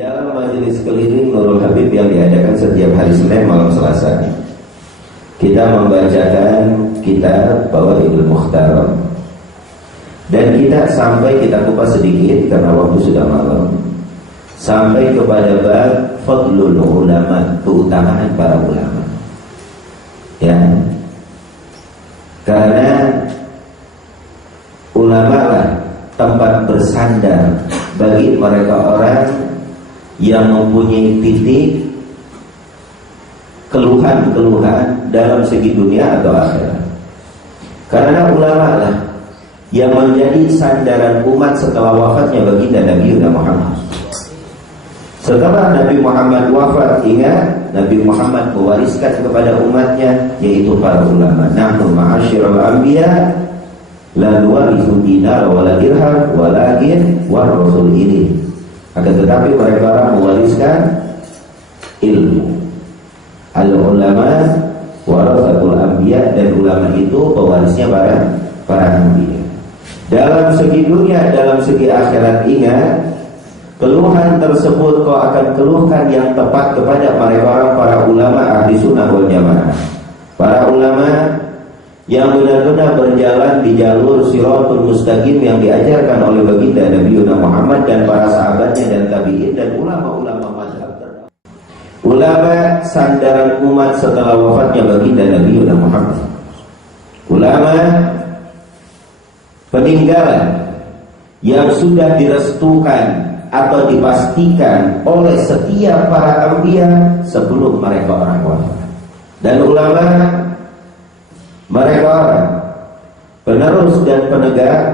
dalam majelis keliling Nurul Habib yang diadakan setiap hari Senin malam Selasa, kita membacakan kitab Bawaidul Mukhtaram, dan kita kupas sedikit karena waktu sudah malam, sampai kepada bab Fadlul Ulama, keutamaan para ulama. Ya, karena ulama lah tempat bersandar bagi mereka orang yang mempunyai titik keluhan-keluhan dalam segi dunia atau akhirat. Karena ulama lah yang menjadi sandaran umat setelah wafatnya baginda Nabi Muhammad. Setelah Nabi Muhammad wafat, ingat Nabi Muhammad mewariskan kepada umatnya, yaitu para ulama. Nahnu ma'asyiral anbiya la nuwarithu dinar wala dirham walakin warasul ilm. Akan tetapi mereka orang mewariskan ilmu. Al-ulama warasatul anbiya, dan ulama itu pewarisnya para anbiya. Dalam segi dunia, dalam segi akhirat, ingat keluhan tersebut kau akan keluhkan yang tepat kepada mereka orang para ulama ahli sunnah wal jamaah. Para ulama yang benar-benar berjalan di jalur Shiratul Mustaqim yang diajarkan oleh baginda Nabi Muhammad dan para sahabatnya dan tabi'in dan ulama-ulama mazhab. Ulama sandaran umat setelah wafatnya baginda Nabi Muhammad. Ulama peninggalan yang sudah direstukan atau dipastikan oleh setiap para anbiya sebelum mereka orang wafat. Dan ulama mereka orang penerus dan penegak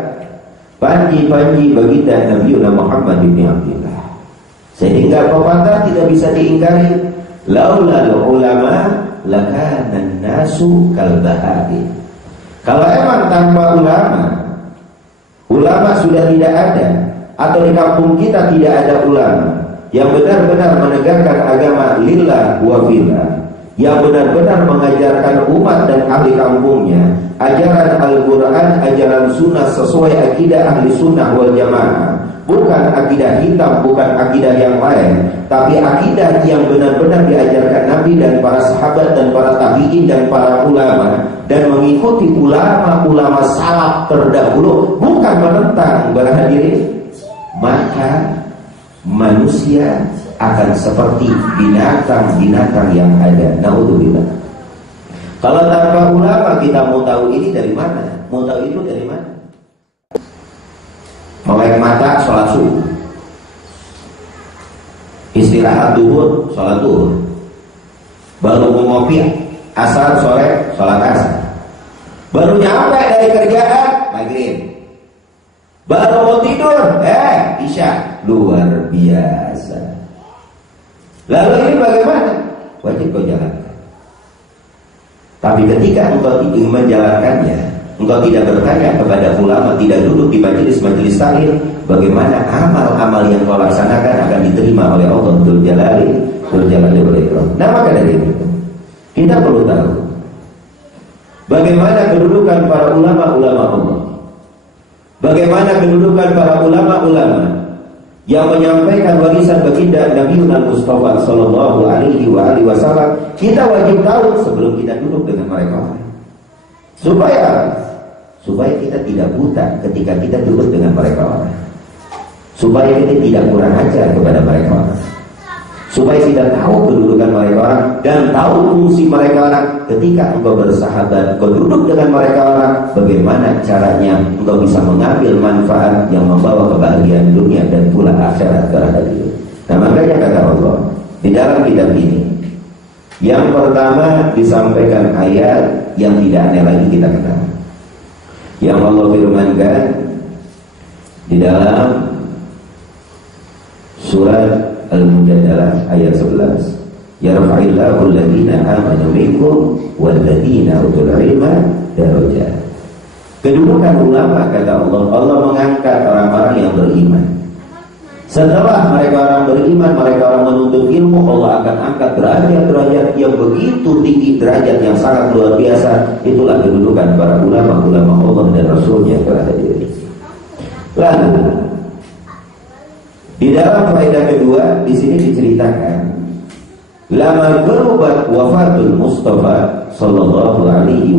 panji-panji baginda Nabi Muhammad bin Abdullah, sehingga pepatah tidak bisa diingkari, laulal ulama lakana nasu kal bahari. Kalau emang tanpa ulama sudah tidak ada, atau di kampung kita tidak ada ulama yang benar-benar menegakkan agama lillah wa fillah, yang benar-benar mengajarkan umat dan ahli kampungnya ajaran Al-Quran, ajaran sunnah sesuai akidah ahli sunnah wal jamaah, bukan akidah hitam, bukan akidah yang lain, tapi akidah yang benar-benar diajarkan Nabi dan para sahabat dan para tabi'in dan para ulama, dan mengikuti ulama-ulama salaf terdahulu, bukan menentang. Berhadirin, maka manusia akan seperti binatang-binatang yang ada. Naudzubillah. Kalau tanpa ulama kita mau tahu ini dari mana? Mau tahu itu dari mana? Melek mata, sholat subuh. Istirahat duhur, sholat duhur. Baru mau ngopi, asar, sore, sholat asar. Baru nyampe dari kerjaan, maghrib. Baru mau tidur, isya. Luar biasa. Lalu ini bagaimana? Wajib kau jalankan. Tapi ketika engkau ingin menjalankannya, engkau tidak bertanya kepada ulama, tidak duduk di majelis-majelis taklim, bagaimana amal-amal yang kau laksanakan akan diterima oleh Allah Dzul Jalali wal Ikram. Nah, maka dari itu kita perlu tahu bagaimana kedudukan para ulama-ulama Allah. Bagaimana kedudukan para ulama-ulama yang menyampaikan warisan baginda Nabi Mustafa sallallahu alaihi wasallam. Kita wajib tahu sebelum kita duduk dengan mereka, supaya kita tidak buta ketika kita duduk dengan mereka orang, supaya kita tidak kurang ajar kepada mereka orang, supaya kita tahu kedudukan mereka orang dan tahu fungsi mereka orang. Ketika engkau bersahabat, engkau duduk dengan mereka orang, bagaimana caranya engkau bisa mengambil manfaat yang membawa kebahagiaan dunia dan pula akhirat terhadap itu. Nah, makanya kata Allah di dalam kitab ini, yang pertama disampaikan ayat yang tidak aneh lagi kita kenal, yang Allah firmankan di dalam surat Al-Mujadalah ayat 11, yarfa'illahu alladhina amanu minkum walladhina utul ilma darajat. Kedudukan ulama, kata Allah, Allah mengangkat orang-orang yang beriman. Setelah mereka orang beriman, mereka orang menuntut ilmu, Allah akan angkat derajat-derajat yang begitu tinggi, derajat yang sangat luar biasa. Itulah kedudukan para ulama-ulama Allah dan Rasulnya terhadap diri. Lalu Di dalam faedah kedua di sini diceritakan lama berubat wafatul Mustafa sallallahu alaihi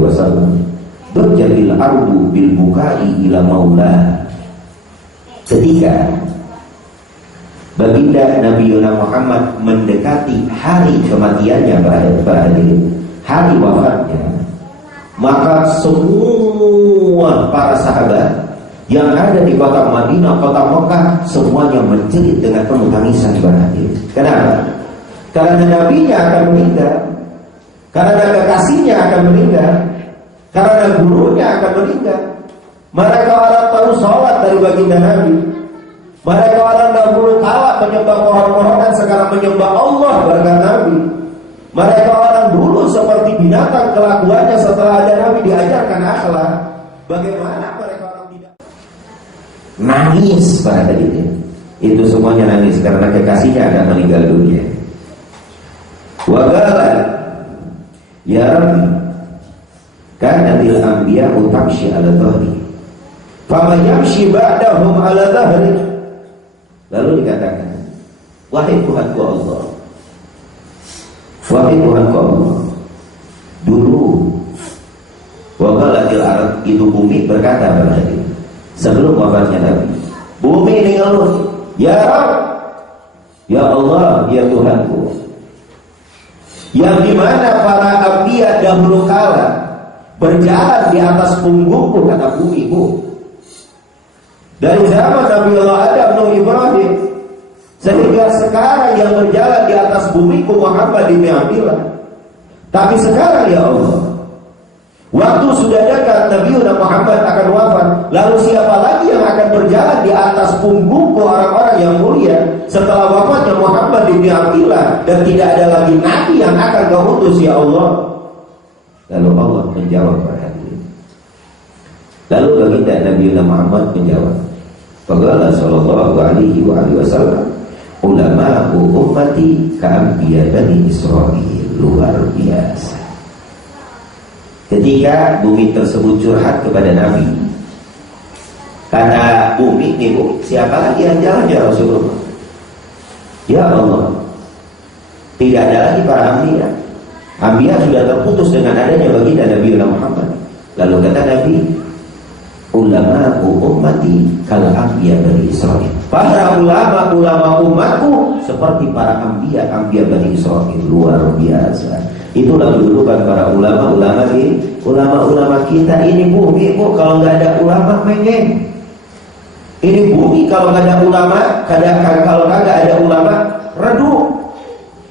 wasallam berjadil ardu bil bukai ila maula. Ketika baginda Nabi Muhammad mendekati hari kematiannya berakhir, hari wafatnya, maka semua para sahabat yang ada di kota Madinah, kota Mekah, semuanya menjerit dengan penuh tangisan berakhir. Kenapa? Karena nabinya akan meninggal, karena kekasihnya akan meninggal, karena gurunya akan meninggal. Mereka orang tahu sholat dari baginda Nabi. Mereka orang dahulu kalah menyembah pohon-pohonan, sekarang menyembah Allah berkat Nabi. Mereka orang dulu seperti binatang kelakuannya, setelah ada Nabi diajarkan akhlak. Bagaimana mereka orang tidak nangis pada itu? Itu semuanya nangis karena kekasihnya akan meninggal dunia. Wagala ya Rabbi, kanatil anbiya tamshi ala dhahri, faman yamshi ba'dahum ala dhahri. Lalu dikatakan, wahai Tuhanku Allah, wahai Tuhanku Allah, dulu wagalatil ard, itu bumi berkata pada dia sebelum wafatnya Nabi, bumi ini ngeluh, ya Rabb, ya Allah, ya Tuhanku, yang dimana para anbiya dahulu kala berjalan di atas punggungku, kata bumi, bu, dari zaman Nabi Allah Adam, Nuh, Ibrahim, sehingga sekarang yang berjalan di atas bumiku Muhammad bin Abdillah. Tapi sekarang ya Allah, waktu sudah dekat Nabi Muhammad akan wafat, lalu siapa lagi yang akan berjalan di atas punggungku orang-orang yang mulia setelah wafatnya Muhammad bin Abdillah, dan tidak ada lagi nabi yang akan kau utus ya Allah. Lalu Allah menjawab pada hati. Lalu baginda Nabi Muhammad menjawab, faqala sallallahu alaihi wasallam, ulama ummati ka'anbiya Bani Israil. Luar biasa. Ketika bumi tersebut curhat kepada Nabi, kata bumi nih, bu, siapa lagi yang jalan ya Rasulullah? Ya Allah, tidak ada lagi para anbiya. Anbiya sudah terputus dengan adanya baginda Nabi Muhammad. Lalu kata Nabi, ulama ummati kal anbiya Bani Israil. Para ulama umatku seperti para anbiya Bani Israil. Luar biasa. Itulah kedudukan para ulama kita. Ini bumi, bu, kalau nggak ada ulama mengeng. Ini bumi kalau nggak ada ulama, kalau kagak ada ulama redup.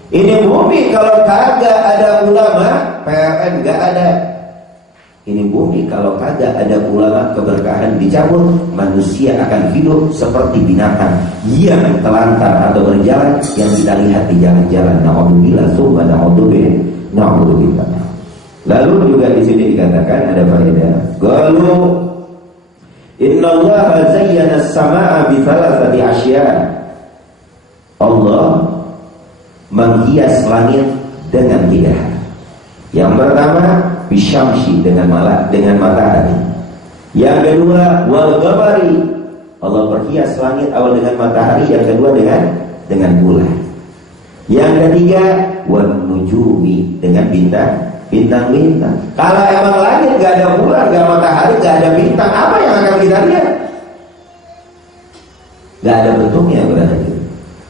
Ini bumi kalau kagak ada ulama, PLN nggak ada. Ini bumi kalau kagak ada ulama, keberkahan dicabut, manusia akan hidup seperti binatang yang telantar atau berjalan yang kita lihat di jalan-jalan. Na'udzubillah, summa na'udzubillah. Lalu juga di sini dikatakan ada faedah. Qalu innallaha zayyana as-samaa'a bi thalathati asya'. Allah menghias langit dengan 3 hal. Yang pertama, bisyamsi, dengan matahari. Yang kedua, wal qamari, Allah berhias langit awal dengan matahari, yang kedua dengan bulan. Yang ketiga, wan nujumi, dengan bintang-bintang. Kalau emang langit gak ada bulan, gak matahari, gak ada bintang, apa yang akan kita lihat? Gak ada bentuknya berarti.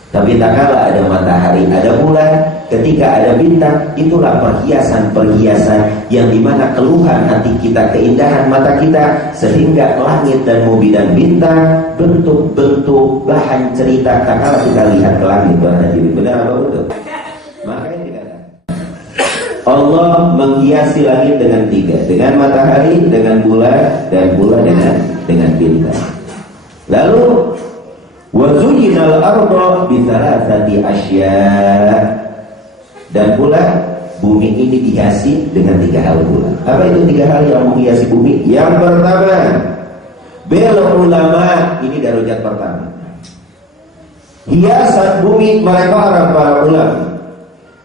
Tapi tak kala ada matahari, ada bulan, ketika ada bintang, itulah perhiasan-perhiasan yang dimana keluhan hati kita, keindahan mata kita, sehingga langit dan bumi dan bintang bentuk-bentuk bahan cerita tak kala kita lihat ke langit berarti. Benar apa betul? Makanya dikatakan Allah menghiasi langit dengan 3, dengan matahari, dengan bulan, dan bulan dengan bintang. Lalu wa zuyyinal arda bi thalathati asya', dan pula bumi ini dihiasi dengan 3 hal pula. Apa itu 3 hal yang menghiasi bumi? Yang pertama, bil ulama, ini darajat pertama. Hiasan bumi mereka para ulama.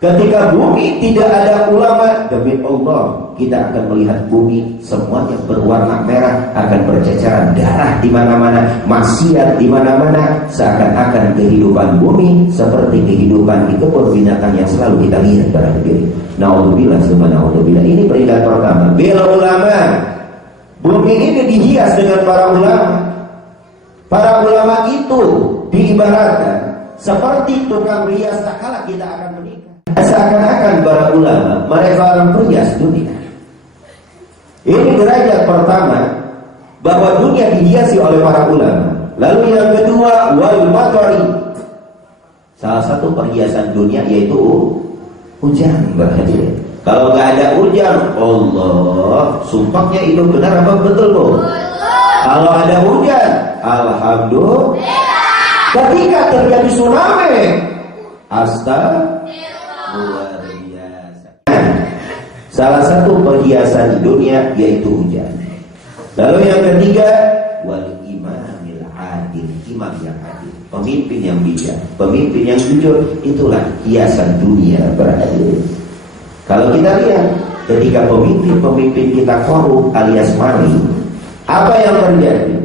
Ketika bumi tidak ada ulama, demi Allah, kita akan melihat bumi semuanya berwarna merah, akan berceceran darah di mana-mana, maksiat di mana-mana, seakan-akan kehidupan bumi seperti kehidupan di kebun binatang yang selalu kita lihat barangkali. Naudzubillah summa naudzubillah. Ini peringatan pertama. Bila ulama, bumi ini dihias dengan para ulama. Para ulama itu diibaratkan seperti tukang rias tak kala kita akan menikah. Seakan-akan para ulama mereka orang perhias dunia. Ini derajat pertama, bahwa dunia dihiasi oleh para ulama. Lalu yang kedua, wal matari. Salah satu perhiasan dunia yaitu hujan berhadirin. Kalau nggak ada hujan, Allah, sumpahnya itu benar apa betul bu? Kalau ada hujan, alhamdulillah. Ketika terjadi tsunami, luar biasa. Salah satu perhiasan dunia yaitu hujan. Lalu yang ketiga, wal imamil adil, imam yang adil, pemimpin yang bijak, pemimpin yang jujur, itulah hiasan dunia berhadir. Kalau kita lihat ketika pemimpin-pemimpin kita korup alias maling, apa yang terjadi?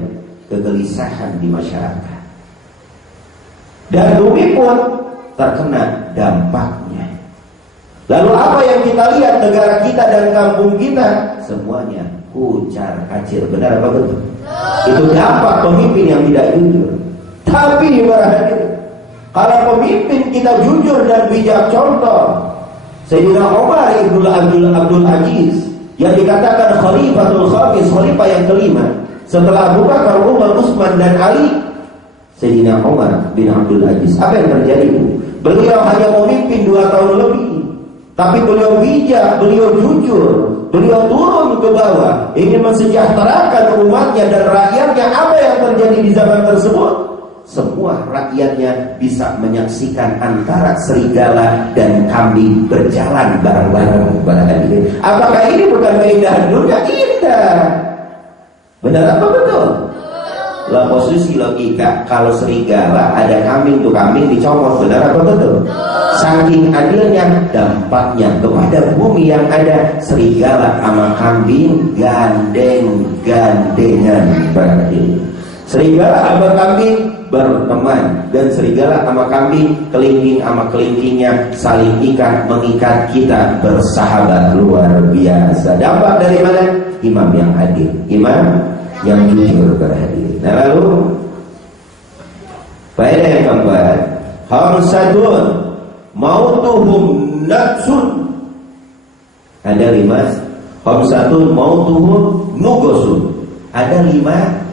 Kegelisahan di masyarakat. Dan bumi pun terkena dampaknya. Lalu apa yang kita lihat negara kita dan kampung kita? Semuanya kucar kacir. Benar apa betul? Itu dampak pemimpin yang tidak jujur. Tapi berhadir, kalau pemimpin kita jujur dan bijak, contoh Sayyidina Umar ibn Abdul Aziz yang dikatakan Khalifatul Khamis, khalifah yang kelima setelah Abu Bakar, Umar, Utsman dan Ali. Sayyidina Umar bin Abdul Aziz, apa yang terjadi? Beliau hanya memimpin 2 tahun lebih, tapi beliau bijak, beliau jujur, beliau turun ke bawah, ingin mensejahterakan umatnya dan rakyatnya. Apa yang terjadi di zaman tersebut? Semua rakyatnya bisa menyaksikan antara serigala dan kambing berjalan bareng-bareng. Apakah ini bukan keindahan dunia? Indah. Benar apa betul? Lah posisi logika, kalau serigala ada kambing, tuh kambing dicomot, benar apa betul? Saking adilnya dampaknya kepada bumi yang ada, serigala sama kambing gandeng-gandengan berarti. Serigala sama kambing berteman, dan serigala sama kambing kelingking sama kelingkingnya saling ikat, mengikat kita bersahabat. Luar biasa. Dampak dari mana? Imam yang adil, imam yang jujur berhadir. Nah lalu faedah yang keempat, khamsatun mautuhum nafsun. Ada 5. Khamsatun mautuhum nugosun. Ada 5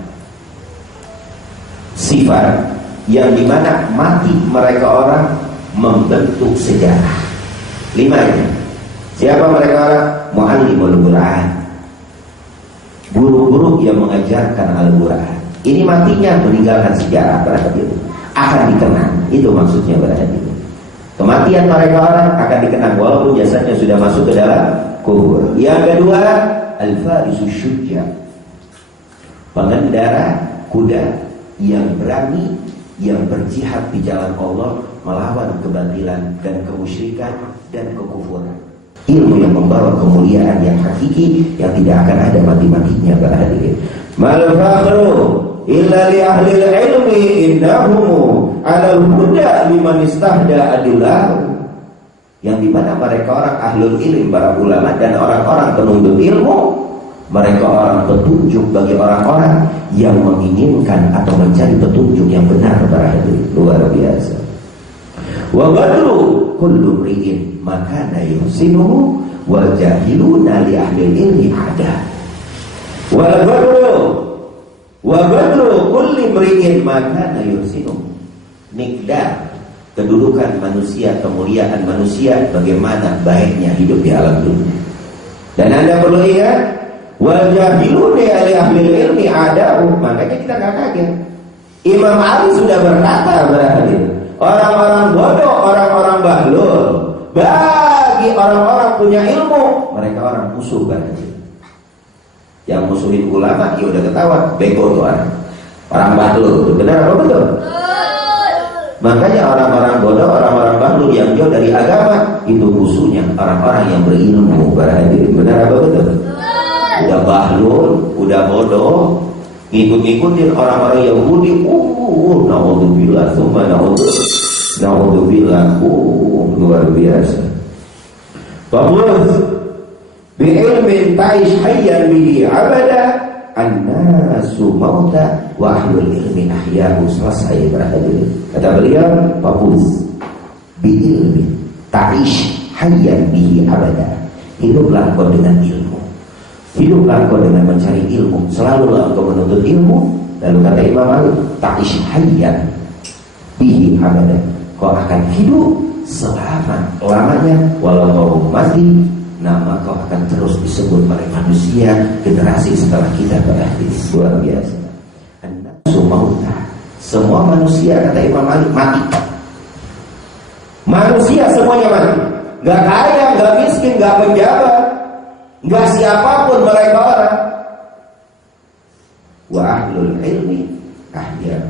sifat yang dimana mati mereka orang membentuk sejarah. 5 ini. Siapa mereka orang? Mu'allimul Qur'an, guru-guru yang mengajarkan Al-Quran. Ini matinya meninggalkan sejarah berarti itu akan dikenang. Itu maksudnya berarti itu. Kematian mereka orang akan dikenang walaupun jasanya sudah masuk ke dalam kubur. Yang kedua, al-farisu syujja, pengendara kuda yang berani, yang berjihad di jalan Allah melawan kebatilan dan kemusyrikan dan kekufuran. Ilmu yang membawa kemuliaan yang hakiki yang tidak akan ada mati-matinya berarti. Mal fakhru illa li ahli ilmi innahum ala huda liman istahda adillah. Yang dimana mereka orang ahlul ilmi, para ulama dan orang-orang penuntut ilmu, mereka orang petunjuk bagi orang-orang yang menginginkan atau mencari petunjuk yang benar berarti. Luar biasa. Wa badru kullu ri'in makana yusinuhu wal jahiluna li ahli ilmi ada. Wa badru kulli ri'in makana yusinuhu. Nikdar kedudukan manusia, kemuliaan manusia, bagaimana baiknya hidup di alam dunia. Dan Anda perlu ingat, wal jahiluna li ahli ilmi ada. Makanya kita gak kaget, Imam Ali sudah berkata berarti, orang-orang bodoh, orang-orang bahlul, bagi orang-orang punya ilmu, mereka orang musuh berarti. Yang musuhin ulama, ya udah ketahuan, bego tuh orang bahlul. Benar apa betul? Makanya orang-orang bodoh, orang-orang bandul yang jauh dari agama itu musuhnya orang-orang yang berilmu. Benar apa betul? Udah bahlul, udah bodoh, ngikut-ngikutin orang-orang Yahudi. Naudzubillah, summa naudzubillah. Luar biasa. Bagus. Bi'ilmin ta'ish hayyan bihi abada, an-nasu mauta wa ahlul ilmi ahyahu. Selesai berhadir. Kata beliau, bagus. Bi'ilmin ta'ish hayyan bihi abada. Hiduplah kau dengan ilmu. Hiduplah kau dengan mencari ilmu. Selalulah kau menuntut ilmu. Lalu kata Imam Malik, ta'ish hayyan bihi abada. Kau akan hidup selama-lamanya. Walau kau mati, nama kau akan terus disebut oleh manusia generasi setelah kita berakhir. Luar biasa. An-nasu mauta. Semua manusia, kata Imam Malik, mati. Manusia semuanya mati. Gak kaya, gak miskin, gak pejabat, gak siapapun mereka orang. Wa ahlul ilmi ahya.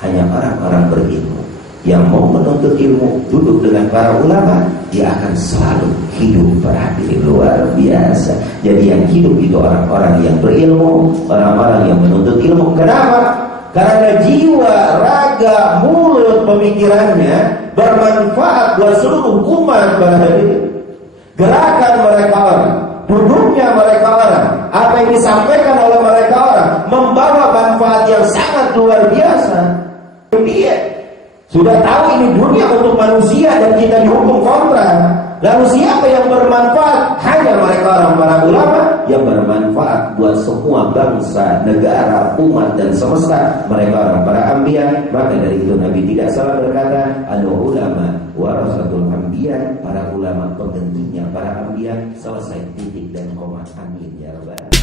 Hanya orang-orang berilmu yang mau menuntut ilmu, duduk dengan para ulama, dia akan selalu hidup berhati. Luar biasa. Jadi yang hidup itu orang-orang yang berilmu, orang-orang yang menuntut ilmu. Kenapa? Karena jiwa, raga, mulut, pemikirannya bermanfaat buat seluruh umat berhati. Gerakan mereka orang, duduknya mereka orang, apa yang disampaikan oleh mereka orang membawa manfaat yang sangat luar biasa. Dia sudah tahu ini dunia untuk manusia dan kita dihukum kontra. Lalu siapa yang bermanfaat? Hanya mereka orang para ulama yang bermanfaat buat semua bangsa, negara, umat dan semesta. Mereka orang para anbiya. Maka dari itu Nabi tidak salah berkata, ada ulama warasatul anbiya, para ulama penggantinya para anbiya. Selesai, titik dan koma. Amin ya rabbal alamin.